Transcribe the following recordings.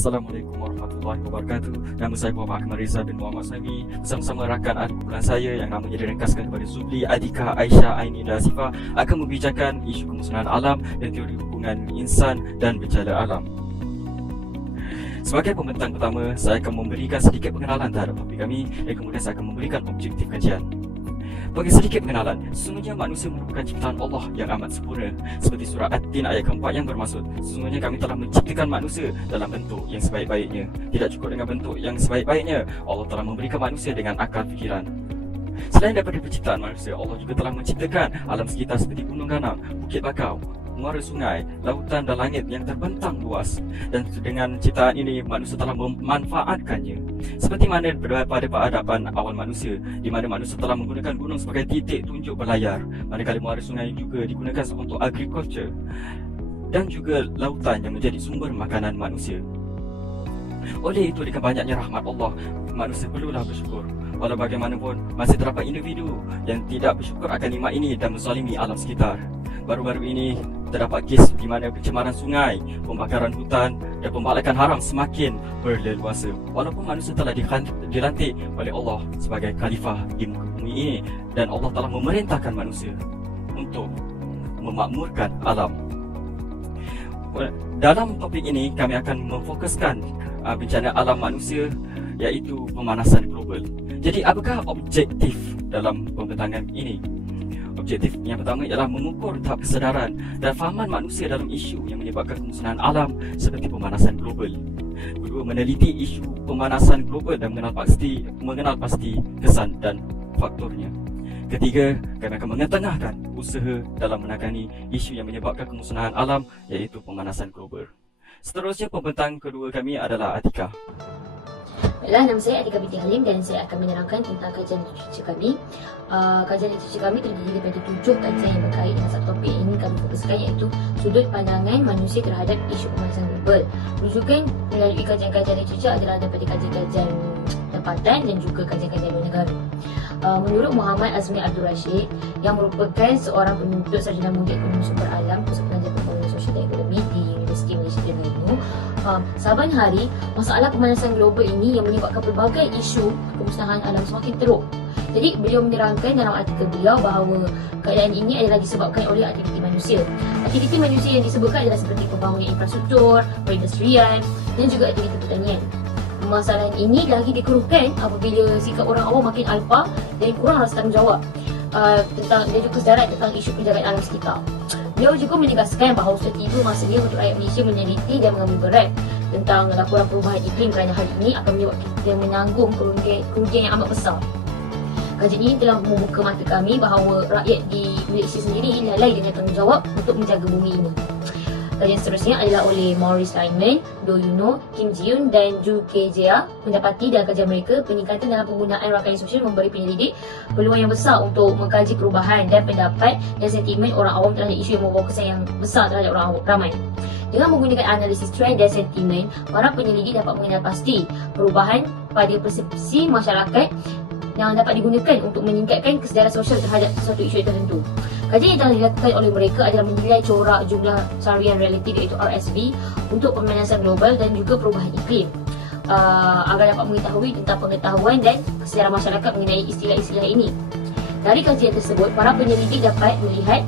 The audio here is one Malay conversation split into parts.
Assalamualaikum warahmatullahi wabarakatuh. Nama saya Muhammad Akmal Reza bin Muhammad Sami. Bersama-sama rakan adik kumpulan saya yang namanya diringkaskan kepada Zubli, Adika, Aisyah, Aini dan Asifah akan membicarakan isu kemusnahan alam dan teori hubungan insan dan bencana alam. Sebagai pembentang pertama, saya akan memberikan sedikit pengenalan terhadap topik kami dan kemudian saya akan memberikan objektif kajian. Bagi sedikit pengenalan, sesungguhnya manusia merupakan ciptaan Allah yang amat sempurna. Seperti surah At-Tin ayat keempat yang bermaksud, sesungguhnya kami telah menciptakan manusia dalam bentuk yang sebaik-baiknya. Tidak cukup dengan bentuk yang sebaik-baiknya, Allah telah memberikan manusia dengan akal fikiran. Selain daripada penciptaan manusia, Allah juga telah menciptakan alam sekitar seperti gunung ganang, bukit bakau, muara sungai, lautan dan langit yang terbentang luas. Dan dengan ciptaan ini, manusia telah memanfaatkannya. Seperti mana pada peradaban awal manusia, di mana manusia telah menggunakan gunung sebagai titik tunjuk berlayar, manakala muara sungai juga digunakan untuk agriculture, dan juga lautan yang menjadi sumber makanan manusia. Oleh itu, dengan banyaknya rahmat Allah, manusia perlulah bersyukur. Walau bagaimanapun, masih terdapat individu yang tidak bersyukur akan nikmat ini dan menzalimi alam sekitar. Baru-baru ini terdapat kes di mana pencemaran sungai, pembakaran hutan dan pembalakan haram semakin berleluasa. Walaupun manusia telah dilantik oleh Allah sebagai khalifah di muka bumi ini, dan Allah telah memerintahkan manusia untuk memakmurkan alam. Dalam topik ini, kami akan memfokuskan bencana alam manusia, iaitu pemanasan global. Jadi, apakah objektif dalam pembentangan ini? Objektif yang pertama ialah mengukur tahap kesedaran dan fahaman manusia dalam isu yang menyebabkan kemusnahan alam seperti pemanasan global. Kedua, meneliti isu pemanasan global dan mengenal pasti kesan dan faktornya. Ketiga, kami akan mengetengahkan usaha dalam menangani isu yang menyebabkan kemusnahan alam, iaitu pemanasan global. Seterusnya, pembentang kedua kami adalah Atika. Baiklah, nama saya Atika binti Halim dan saya akan menerangkan tentang kajian literatur kami. Kajian literatur kami terdiri daripada 7 kajian yang berkait dengan satu topik yang ingin kami fokuskan, iaitu sudut pandangan manusia terhadap isu pemanasan global. Rujukan melalui kajian-kajian literatur adalah daripada kajian-kajian tempatan dan juga kajian-kajian luar negara. Menurut Muhammad Azmi Abdul Rashid yang merupakan seorang penuntut sarjana muda ekonomi sumber alam, Pusat Pengajian Pembangunan Sosial dan Ekonomi di Universiti Malaysia Terengganu, saban hari masalah pemanasan global ini yang menyebabkan pelbagai isu kemusnahan alam semakin teruk. Jadi beliau menerangkan dalam artikel beliau bahawa keadaan ini adalah disebabkan oleh aktiviti manusia. Aktiviti manusia yang disebutkan adalah seperti pembangunan infrastruktur, perindustrian dan juga aktiviti pertanian. Masalah ini lagi dikeruhkan apabila sikap orang awam makin alpa dan kurang rasa tanggungjawab tentang dan juga kesedaran tentang isu penjagaan alam sekitar. Beliau juga menegaskan bahawa sudah tiba masanya untuk rakyat Malaysia meneliti dan mengambil berat tentang laporan perubahan iklim, kerana hal ini akan menyebabkan kita menanggung kerugian yang amat besar. Kajian ini telah membuka mata kami bahawa rakyat di Malaysia sendiri lalai dengan tanggungjawab untuk menjaga bumi ini. Kajian seterusnya adalah oleh Maurice Lyman, Do Yuno, Kim Ji-yoon dan Ju Ke-jia. Mendapati dalam kajian mereka, peningkatan dalam penggunaan rakam sosial memberi penyelidik peluang yang besar untuk mengkaji perubahan dan pendapat dan sentimen orang awam terhadap isu yang membawa kesan yang besar terhadap orang ramai. Dengan menggunakan analisis trend dan sentimen, para penyelidik dapat mengenal pasti perubahan pada persepsi masyarakat yang dapat digunakan untuk meningkatkan kesedaran sosial terhadap sesuatu isu tertentu. Kajian yang telah dilakukan oleh mereka adalah menilai corak jumlah sarian relatif, iaitu RSV, untuk pemanasan global dan juga perubahan iklim, agar dapat mengetahui tentang pengetahuan dan kesedaran masyarakat mengenai istilah-istilah ini. Dari kajian tersebut, para penyelidik dapat melihat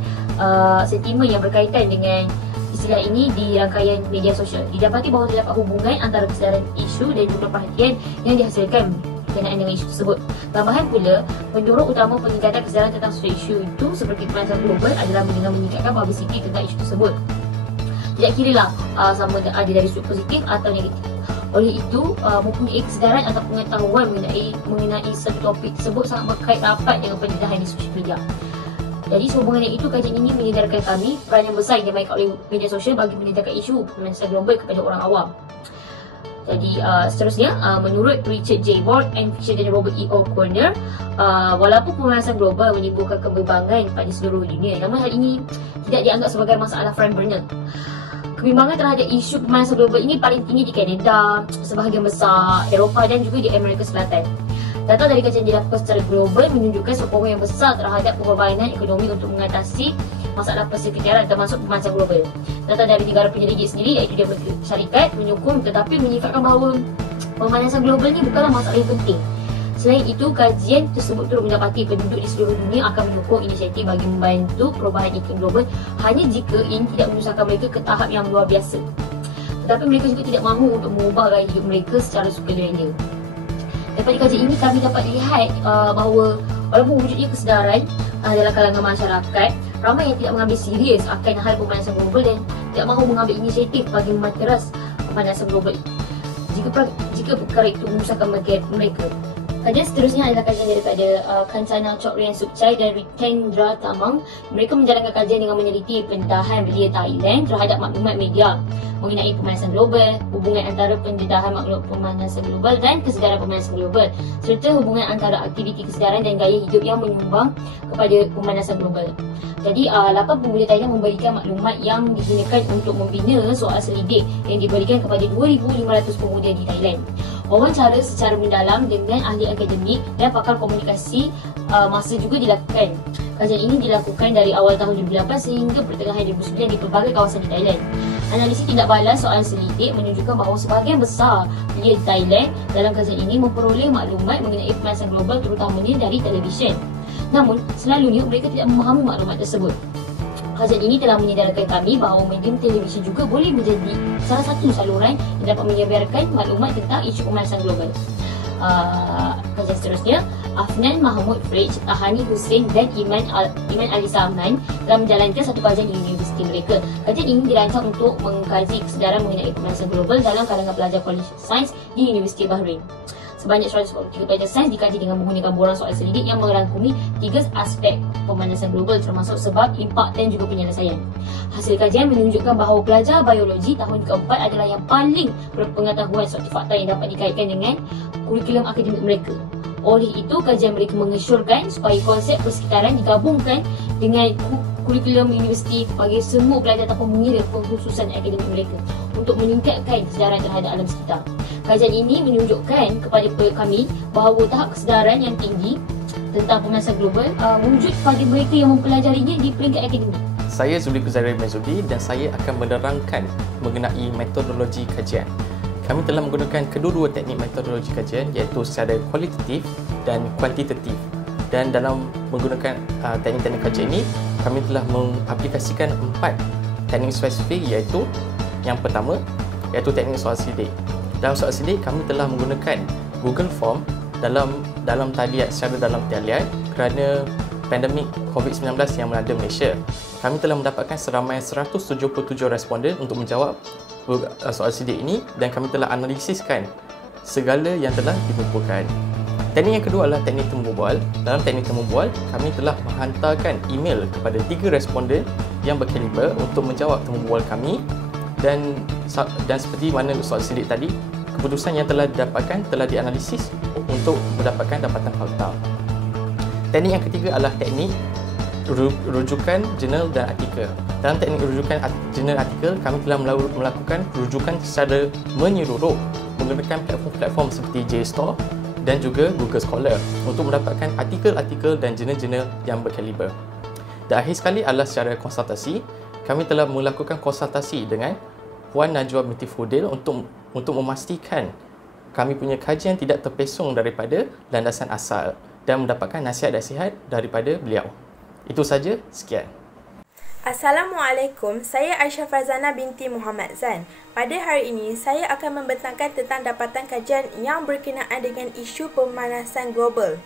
sentimen yang berkaitan dengan istilah ini di rangkaian media sosial. Didapati bahawa terdapat hubungan antara kesedaran isu dan jumlah perhatian yang dihasilkan berkenaan dengan isu tersebut. Tambahan pula, pendorong utama peningkatan kesedaran tentang isu itu seperti pemanasan global adalah dengan meningkatkan publicity tentang isu tersebut. Tidak kiralah sama ada dari sudut positif atau negatif. Oleh itu, mempunyai kesedaran atau pengetahuan mengenai satu topik tersebut sangat berkait rapat dengan pendedahan di sosial media. Jadi sehubungan dengan itu, kajian ini menyedarkan kami peranan besar yang dimainkan oleh media sosial bagi meningkatkan isu pemanasan global kepada orang awam. Jadi seterusnya, menurut Richard J. Ward and Fisher dan Robert E. O'Connor, walaupun pemanasan global menimbulkan kebimbangan pada seluruh dunia, namun hal ini tidak dianggap sebagai masalah front burner. Kebimbangan terhadap isu pemanasan global ini paling tinggi di Kanada, sebahagian besar Eropah dan juga di Amerika Selatan. Data dari kajian dilakukan secara global menunjukkan sokongan yang besar terhadap pengorbanan ekonomi untuk mengatasi masalah persekitaran termasuk pemanasan global. Data dari negara penyelidik sendiri iaitu dia syarikat menyokong tetapi menyifatkan bahawa pemanasan global ni bukanlah masalah yang penting. Selain itu, kajian tersebut turut mendapati penduduk di seluruh dunia akan menyokong inisiatif bagi membantu perubahan iklim global hanya jika ini tidak menyusahkan mereka ke tahap yang luar biasa. Tetapi mereka juga tidak mahu untuk mengubah gaya hidup mereka secara sukarela. Daripada kajian ini kami dapat lihat bahawa walaupun wujudnya kesedaran dalam kalangan masyarakat, ramai yang tidak mengambil serius akan hal pemanasan global dan tidak mahu mengambil inisiatif bagi memanteras pemanasan global jika perkara itu menyusahkan mereka. Kajian seterusnya adalah kajian daripada Kantana Chokrian Sukchai dan Ritendra Tamang. Mereka menjalankan kajian dengan meneliti pendedahan media Thailand terhadap maklumat media mengenai pemanasan global, hubungan antara pendedahan maklumat pemanasan global dan kesedaran pemanasan global, serta hubungan antara aktiviti kesedaran dan gaya hidup yang menyumbang kepada pemanasan global. Jadi, 8 pemuda Thailand memberikan maklumat yang digunakan untuk membina soal selidik yang diberikan kepada 2,500 pemuda di Thailand. Wawancara secara mendalam dengan ahli akademik dan pakar komunikasi masa juga dilakukan. Kajian ini dilakukan dari awal tahun 2008 sehingga pertengahan 2009 di pelbagai kawasan di Thailand. Analisis tindak balas soalan selidik menunjukkan bahawa sebahagian besar belia di Thailand dalam kajian ini memperoleh maklumat mengenai pemanasan global terutamanya dari televisyen. Namun, selalunya mereka tidak memahami maklumat tersebut. Kajian ini telah menyedarkan kami bahawa medium televisyen juga boleh menjadi salah satu saluran yang dapat menyebarkan maklumat tentang isu pemanasan global. Kajian seterusnya, Afnan Mahmud Fridge, Tahani Hussein dan Iman Ali Salman telah menjalankan satu kajian di universiti mereka. Kajian ini dirancang untuk mengkaji kesedaran mengenai pemanasan global dalam kalangan pelajar Kolej Sains di Universiti Bahrain. Sebanyak 143 pelajar sains dikaji dengan menggunakan borang soal selidik yang merangkumi 3 aspek pemanasan global termasuk sebab, impak dan juga penyelesaian. Hasil kajian menunjukkan bahawa pelajar biologi tahun keempat adalah yang paling berpengetahuan suatu fakta yang dapat dikaitkan dengan kurikulum akademik mereka. Oleh itu, kajian mereka mengesyorkan supaya konsep persekitaran digabungkan dengan kurikulum universiti bagi semua pelajar tanpa mengira pengkhususan akademik mereka untuk meningkatkan kesedaran terhadap alam sekitar. Kajian ini menunjukkan kepada kami bahawa tahap kesedaran yang tinggi tentang pemanasan global wujud pada mereka yang mempelajarinya di peringkat akademik. Saya Zulik Zairi Mazudi dan saya akan menerangkan mengenai metodologi kajian. Kami telah menggunakan kedua-dua teknik metodologi kajian iaitu secara kualitatif dan kuantitatif. Dan dalam menggunakan teknik-teknik kajian ini, kami telah mengaplikasikan 4 teknik spesifik iaitu yang pertama iaitu teknik soal selidik. Dalam soal selidik, kami telah menggunakan Google Form dalam talian secara dalam talian kerana pandemik COVID-19 yang melanda Malaysia. Kami telah mendapatkan seramai 177 responden untuk menjawab soal selidik ini dan kami telah analisiskan segala yang telah dikumpulkan. Teknik yang kedua adalah teknik temu bual. Dalam teknik temu bual, kami telah menghantarkan email kepada 3 responden yang berkaliber untuk menjawab temu bual kami dan seperti mana soal selidik tadi, keputusan yang telah didapatkan telah dianalisis untuk mendapatkan dapatan fakta. Teknik yang ketiga adalah teknik rujukan jurnal dan artikel. Dalam teknik rujukan jurnal artikel, kami telah melakukan rujukan secara menyeluruh menggunakan platform-platform seperti JSTOR dan juga Google Scholar untuk mendapatkan artikel-artikel dan jurnal-jurnal yang berkaliber. Dan akhir sekali adalah secara konsultasi. Kami telah melakukan konsultasi dengan Puan Najwa binti Fudil untuk memastikan kami punya kajian tidak terpesong daripada landasan asal dan mendapatkan nasihat-nasihat daripada beliau. Itu saja, sekian. Assalamualaikum, saya Aisyah Farzana binti Muhammad Zan. Pada hari ini, saya akan membentangkan tentang dapatan kajian yang berkenaan dengan isu pemanasan global.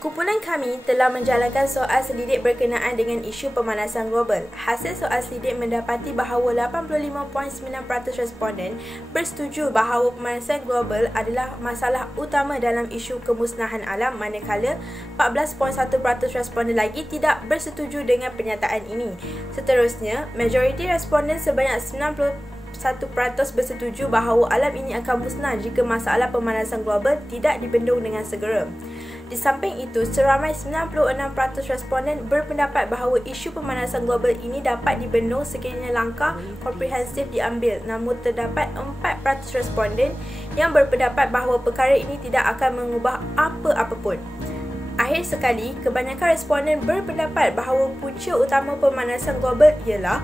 Kumpulan kami telah menjalankan soal selidik berkenaan dengan isu pemanasan global. Hasil soal selidik mendapati bahawa 85.9% responden bersetuju bahawa pemanasan global adalah masalah utama dalam isu kemusnahan alam, manakala 14.1% responden lagi tidak bersetuju dengan pernyataan ini. Seterusnya, majoriti responden sebanyak 91% bersetuju bahawa alam ini akan musnah jika masalah pemanasan global tidak dibendung dengan segera. Di samping itu, seramai 96% responden berpendapat bahawa isu pemanasan global ini dapat dibendung sekiranya langkah komprehensif diambil. Namun terdapat 4% responden yang berpendapat bahawa perkara ini tidak akan mengubah apa-apa pun. Akhir sekali, kebanyakan responden berpendapat bahawa punca utama pemanasan global ialah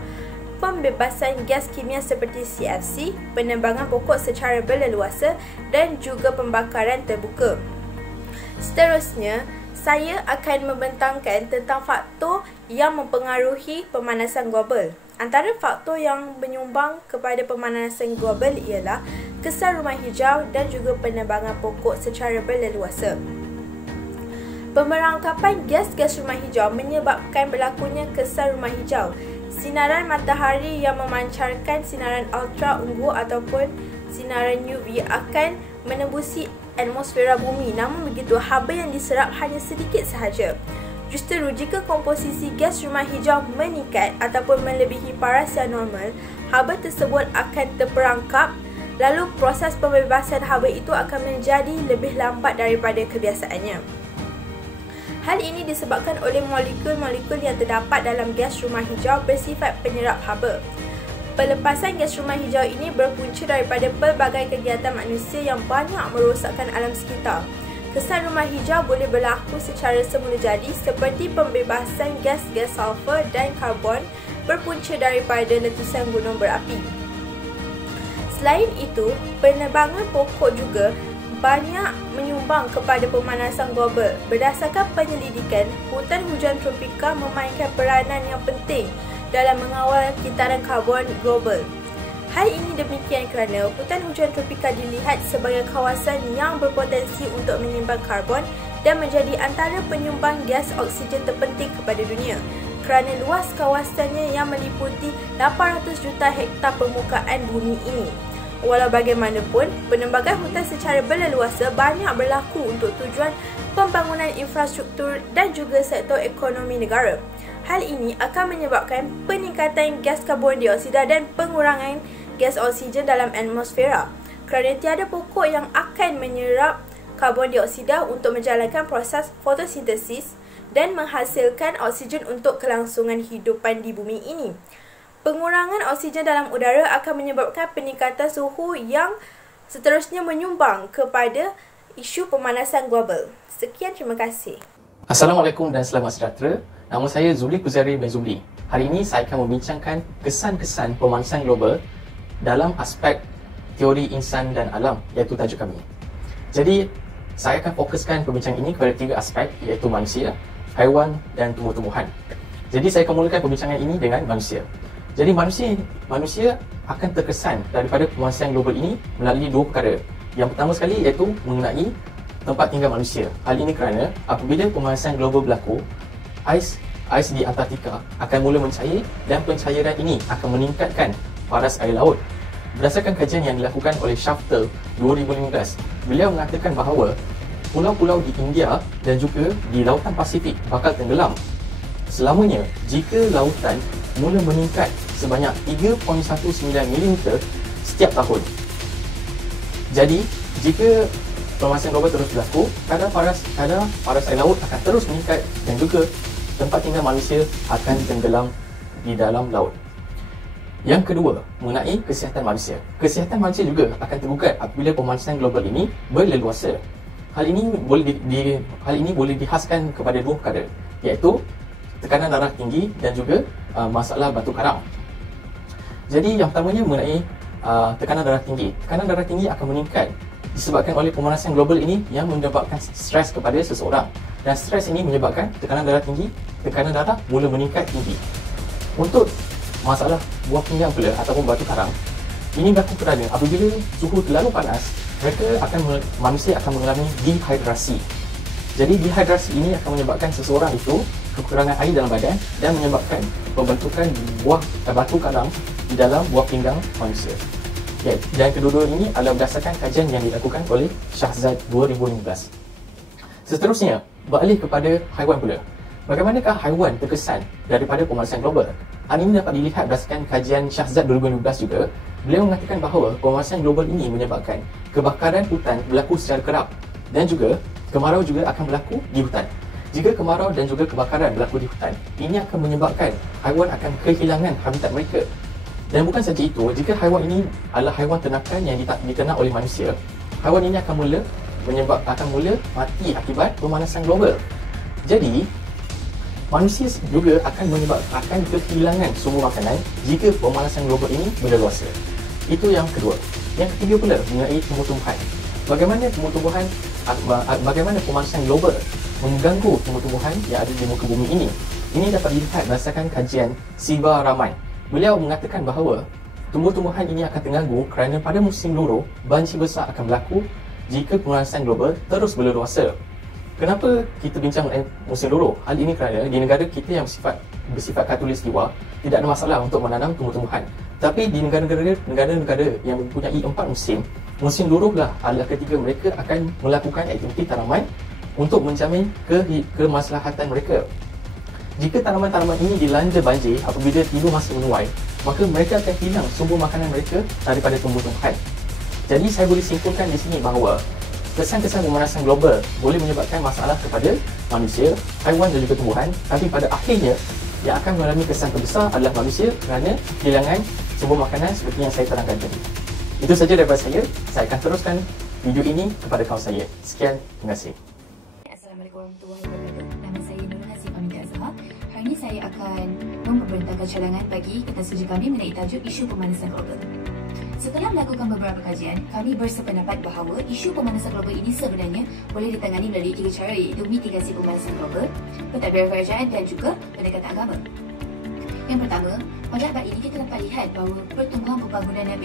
pembebasan gas kimia seperti CFC, penebangan pokok secara berleluasa dan juga pembakaran terbuka. Seterusnya, saya akan membentangkan tentang faktor yang mempengaruhi pemanasan global. Antara faktor yang menyumbang kepada pemanasan global ialah kesan rumah hijau dan juga penebangan pokok secara berleluasa. Pemerangkapan gas-gas rumah hijau menyebabkan berlakunya kesan rumah hijau. Sinaran matahari yang memancarkan sinaran ultra ungu ataupun sinaran UV akan menembusi atmosfera bumi. Namun begitu, haba yang diserap hanya sedikit sahaja. Justeru, jika komposisi gas rumah hijau meningkat ataupun melebihi paras yang normal, haba tersebut akan terperangkap, lalu proses pembebasan haba itu akan menjadi lebih lambat daripada kebiasaannya. Hal ini disebabkan oleh molekul-molekul yang terdapat dalam gas rumah hijau bersifat penyerap haba. Pelepasan gas rumah hijau ini berpunca daripada pelbagai kegiatan manusia yang banyak merosakkan alam sekitar. Kesan rumah hijau boleh berlaku secara semula jadi seperti pembebasan gas-gas sulfur dan karbon berpunca daripada letusan gunung berapi. Selain itu, penebangan pokok juga banyak menyumbang kepada pemanasan global. Berdasarkan penyelidikan, hutan hujan tropika memainkan peranan yang penting dalam mengawal kitaran karbon global. Hal ini demikian kerana hutan hujan tropika dilihat sebagai kawasan yang berpotensi untuk menyimpan karbon dan menjadi antara penyumbang gas oksigen terpenting kepada dunia kerana luas kawasannya yang meliputi 800 juta hektar permukaan bumi ini. Walau bagaimanapun, penembagan hutan secara berleluasa banyak berlaku untuk tujuan pembangunan infrastruktur dan juga sektor ekonomi negara. Hal ini akan menyebabkan peningkatan gas karbon dioksida dan pengurangan gas oksigen dalam atmosfera kerana tiada pokok yang akan menyerap karbon dioksida untuk menjalankan proses fotosintesis dan menghasilkan oksigen untuk kelangsungan hidupan di bumi ini. Pengurangan oksigen dalam udara akan menyebabkan peningkatan suhu yang seterusnya menyumbang kepada isu pemanasan global. Sekian, terima kasih. Assalamualaikum dan selamat sejahtera. Nama saya Zuli Kuzari bin Zubli. Hari ini saya akan membincangkan kesan-kesan pemanasan global dalam aspek teori insan dan alam, iaitu tajuk kami. Jadi, saya akan fokuskan perbincangan ini kepada 3 aspek, iaitu manusia, haiwan dan tumbuh-tumbuhan. Jadi, saya akan mulakan perbincangan ini dengan manusia. Jadi manusia akan terkesan daripada pemanasan global ini melalui 2 perkara. Yang pertama sekali iaitu mengenai tempat tinggal manusia. Hal ini kerana apabila pemanasan global berlaku, ais di Antartika akan mula mencair dan pencairan ini akan meningkatkan paras air laut. Berdasarkan kajian yang dilakukan oleh Shafter 2015, beliau mengatakan bahawa pulau-pulau di India dan juga di Lautan Pasifik bakal tenggelam selamanya jika lautan mula meningkat sebanyak 3.19 mm setiap tahun. Jadi, jika pemanasan global terus berlaku, kadar paras air laut akan terus meningkat dan juga tempat tinggal manusia akan tenggelam di dalam laut. Yang kedua, mengenai kesihatan manusia. Kesihatan manusia juga akan tergugat apabila pemanasan global ini berleluasa. Hal ini boleh dihaskan kepada 2 perkara, iaitu tekanan darah tinggi dan juga masalah batu karang. Jadi yang pertamanya mengenai tekanan darah tinggi. Tekanan darah tinggi akan meningkat disebabkan oleh pemanasan global ini yang menyebabkan stres kepada seseorang. Dan stres ini menyebabkan tekanan darah tinggi, tekanan darah mula meningkat tinggi. Untuk masalah buah pinggang pula ataupun batu karang, ini berlaku kerana apabila suhu terlalu panas, manusia akan mengalami dehidrasi. Jadi dehidrasi ini akan menyebabkan seseorang itu kekurangan air dalam badan dan menyebabkan pembentukan batu karang di dalam buah pinggang manusia. Dan kedua-dua ini adalah berdasarkan kajian yang dilakukan oleh Shahzad 2015. Seterusnya, beralih kepada haiwan pula. Bagaimanakah haiwan terkesan daripada pemanasan global? Hal ini dapat dilihat berdasarkan kajian Shahzad 2015 juga. Beliau mengatakan bahawa pemanasan global ini menyebabkan kebakaran hutan berlaku secara kerap dan juga kemarau juga akan berlaku di hutan. Jika kemarau dan juga kebakaran berlaku di hutan, ini akan menyebabkan haiwan akan kehilangan habitat mereka. Dan bukan saja itu, jika haiwan ini adalah haiwan ternakan yang diternak oleh manusia, haiwan ini akan mula mati akibat pemanasan global. Jadi, manusia juga akan kehilangan sumber makanan jika pemanasan global ini berleluasa. Itu yang kedua. Yang ketiga pula mengenai tumbuh-tumbuhan. Bagaimana pemanasan global mengganggu tumbuh-tumbuhan yang ada di muka bumi ini. Ini dapat dilihat berdasarkan kajian Siva Raman. Beliau mengatakan bahawa tumbuh-tumbuhan ini akan terganggu kerana pada musim luruh, banjir besar akan berlaku jika pemanasan global terus berleluasa. Kenapa kita bincang musim luruh? Hal ini kerana di negara kita yang bersifat khatulistiwa tidak ada masalah untuk menanam tumbuh-tumbuhan. Tapi di negara-negara yang mempunyai 4 musim luruhlah adalah ketika mereka akan melakukan aktiviti tanaman untuk menjamin kemaslahatan mereka. Jika tanaman-tanaman ini dilanda banjir apabila tiba masa menuai, maka mereka akan hilang sumber makanan mereka daripada tumbuh-tumbuhan. Jadi saya boleh simpulkan di sini bahawa kesan-kesan pemanasan global boleh menyebabkan masalah kepada manusia, haiwan dan juga tumbuhan, tapi pada akhirnya yang akan mengalami kesan terbesar adalah manusia kerana kehilangan sumber makanan seperti yang saya terangkan tadi. Itu saja daripada saya. Saya akan teruskan video ini kepada kawan saya. Sekian, terima kasih. Assalamualaikum warahmatullahi wabarakatuh. Nama saya Nurul Hasif Hamida Azhar. Hari ini saya akan memperbentangkan cadangan bagi kertas uji kami mengenai tajuk isu pemanasan global. Setelah melakukan beberapa kajian, kami bersependapat bahawa isu pemanasan global ini sebenarnya boleh ditangani melalui 3 cara, iaitu mitigasi pemanasan global, pentadbiran kerajaan dan juga pendekatan agama. Yang pertama, pada abad ini kita dapat lihat bahawa pertumbuhan pembangunan dan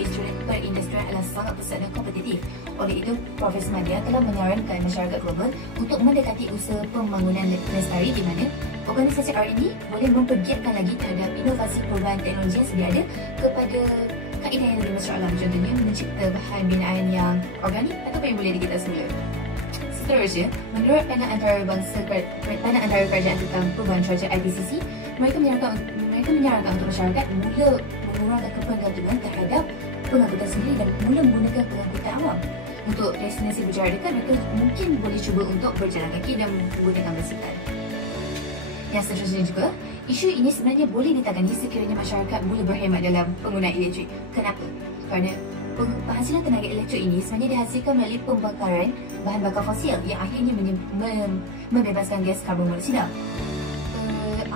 perindustrian adalah sangat pesat dan kompetitif. Oleh itu, Profesor Madia telah menyarankan masyarakat global untuk mendekati usaha pembangunan lestari di mana organisasi R&D boleh mempergiatkan lagi terhadap inovasi perubahan teknologi yang sedia ada kepada kaedah yang lebih masuk alam, contohnya mencipta bahan binaan yang organik ataupun yang boleh dikita semula. Seterusnya, menurut panel antara kerajaan tentang perubahan cuaca IPCC, mereka menyarankan untuk masyarakat mula mengurangkan ketergantungan terhadap pengangkutan sendiri dan mula menggunakan pengangkutan awam. Untuk destinasi berjarak dekat, mereka mungkin boleh cuba untuk berjalan kaki dan menggunakan basikal. Yang seterusnya juga, isu ini sebenarnya boleh ditangani sekiranya masyarakat mula berhemat dalam penggunaan elektrik. Kenapa? Kerana penghasilan tenaga elektrik ini sebenarnya dihasilkan melalui pembakaran bahan bakar fosil yang akhirnya membebaskan gas karbon monoksida.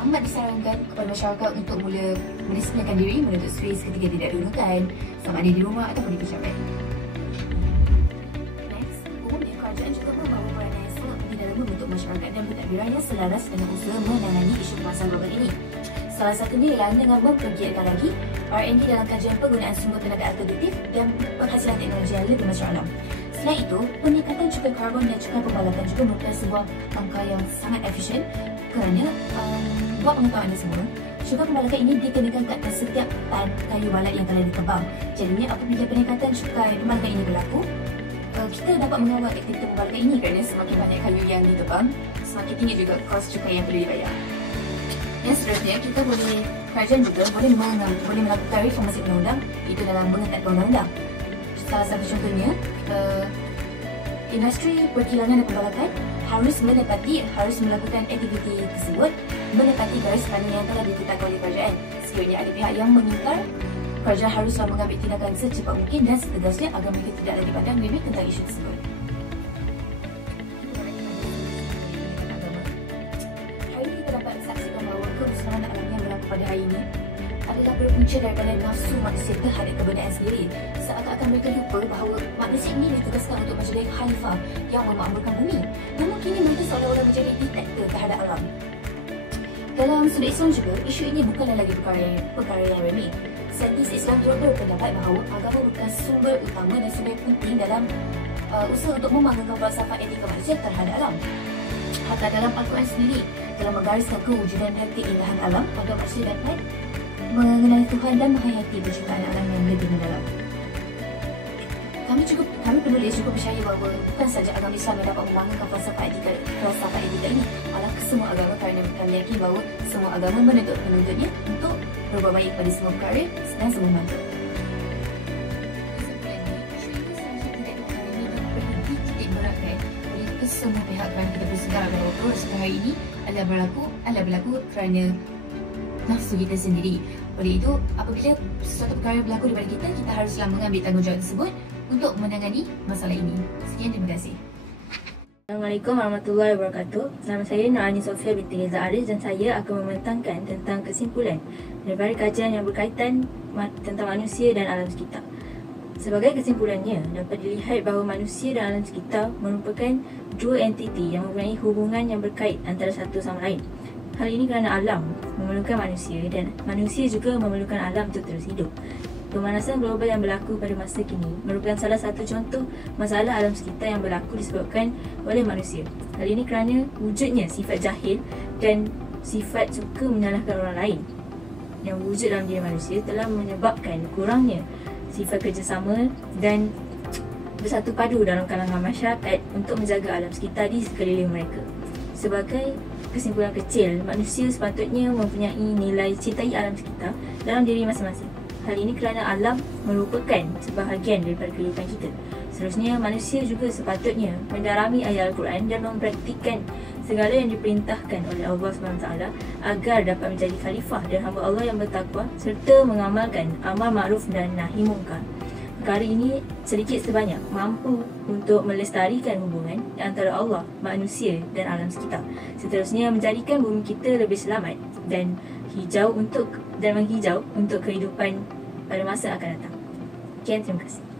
Amat disarankan kepada masyarakat untuk mula mendisiplinkan diri menuntut space ketika tidak digunakan, sama ada di rumah ataupun di pejabat. Next, umumnya kerajaan juga membawa peranan yang sangat penting dalam membentuk masyarakat dan pentadbiran yang selaras dengan usaha menangani isu pemanasan global ini. Salah satunya ialah dengan mempergiatkan lagi R&D dalam kajian penggunaan sumber tenaga alternatif dan penghasilan teknologi yang lebih masuk alam. Selain itu, peningkatan cukai karbon dan cukai pembalakan juga merupakan sebuah angka yang sangat efisien kerana buat pengetahuan anda semua, cukai pembalakan ini dikenakan ke atas setiap tan kayu balat yang telah ditebang. Jadinya apabila peningkatan cukai pembalakan ini berlaku, kita dapat mengawal aktiviti pembalakan ini kerana semakin banyak kayu yang ditebang, semakin tinggi juga kos cukai yang perlu dibayar. Yang seterusnya, kerajaan juga boleh melakukan reformasi undang-undang itu dalam mengetatkan undang-undang. Salah satu contohnya, industri perkilangan dan pembalakan harus melakukan aktiviti tersebut menepati garis panjang yang telah ditetapkan oleh kerajaan. Sekiranya ada pihak yang mengingkar, kerajaan haruslah mengambil tindakan secepat mungkin dan setegasnya agar mereka tidak lagi pandang remeh tentang isu tersebut. Hari ini kita dapat saksikan bahawa kerusakan alam yang berlaku pada hari ini adalah berpunca daripada nafsu manusia terhadap kebenaran sendiri. Seakan-akan mereka lupa bahawa manusia ini ditugaskan untuk menjadi khalifah yang memakmurkan bumi. Namun kini mereka seolah-olah menjadi diktator terhadap alam. Dalam sudut Islam juga, isu ini bukanlah lagi perkara yang remeh. Saintis Islam juga berpendapat bahawa agama bukan sumber utama dan sumber penting dalam usaha untuk membangunkan falsafah etika manusia terhadap alam. Hatta dalam Al-Quran sendiri telah menggariskan kewujudan dan keindahan alam agar manusia dapat mengenali Tuhan dan menghayati penciptaan alam yang lebih mendalam. Kami penulis juga percaya bahawa bukan sahaja agama Islam yang dapat membangunkan falsafah etika ini, malah kesemua agama, kerana kami yakin bahawa semua agama menuntut penuntutnya untuk berbuat baik pada semua perkara dan semua makhluk. Semua pihak kerana kita bersegar bahawa kerusakan hari ini adalah berlaku kerana nafsu kita sendiri. Oleh itu, apabila sesuatu perkara berlaku daripada kita haruslah mengambil tanggungjawab tersebut untuk menangani masalah ini. Sekian, terima kasih. Assalamualaikum warahmatullahi wabarakatuh. Nama saya Nurani Sofia binti Reza Aris dan saya akan membentangkan tentang kesimpulan daripada kajian yang berkaitan tentang manusia dan alam sekitar. Sebagai kesimpulannya, dapat dilihat bahawa manusia dan alam sekitar merupakan dua entiti yang mempunyai hubungan yang berkait antara satu sama lain. Hal ini kerana alam memerlukan manusia dan manusia juga memerlukan alam untuk terus hidup. Pemanasan global yang berlaku pada masa kini merupakan salah satu contoh masalah alam sekitar yang berlaku disebabkan oleh manusia. Hal ini kerana wujudnya sifat jahil dan sifat suka menyalahkan orang lain yang wujud dalam diri manusia telah menyebabkan kurangnya sifat kerjasama dan bersatu padu dalam kalangan masyarakat untuk menjaga alam sekitar di sekeliling mereka. Sebagai kesimpulan kecil, manusia sepatutnya mempunyai nilai cintai alam sekitar dalam diri masing-masing. Hal ini kerana alam merupakan sebahagian daripada kehidupan kita. Seterusnya, manusia juga sepatutnya mendalami ayat Al-Quran dan mempraktikkan segala yang diperintahkan oleh Allah SWT agar dapat menjadi khalifah dan hamba Allah yang bertakwa serta mengamalkan amal ma'ruf dan nahi mungkar. Perkara ini sedikit sebanyak mampu untuk melestarikan hubungan antara Allah, manusia dan alam sekitar. Seterusnya, menjadikan bumi kita lebih selamat dan menghijau untuk kehidupan pada masa akan datang. Sekian, terima kasih.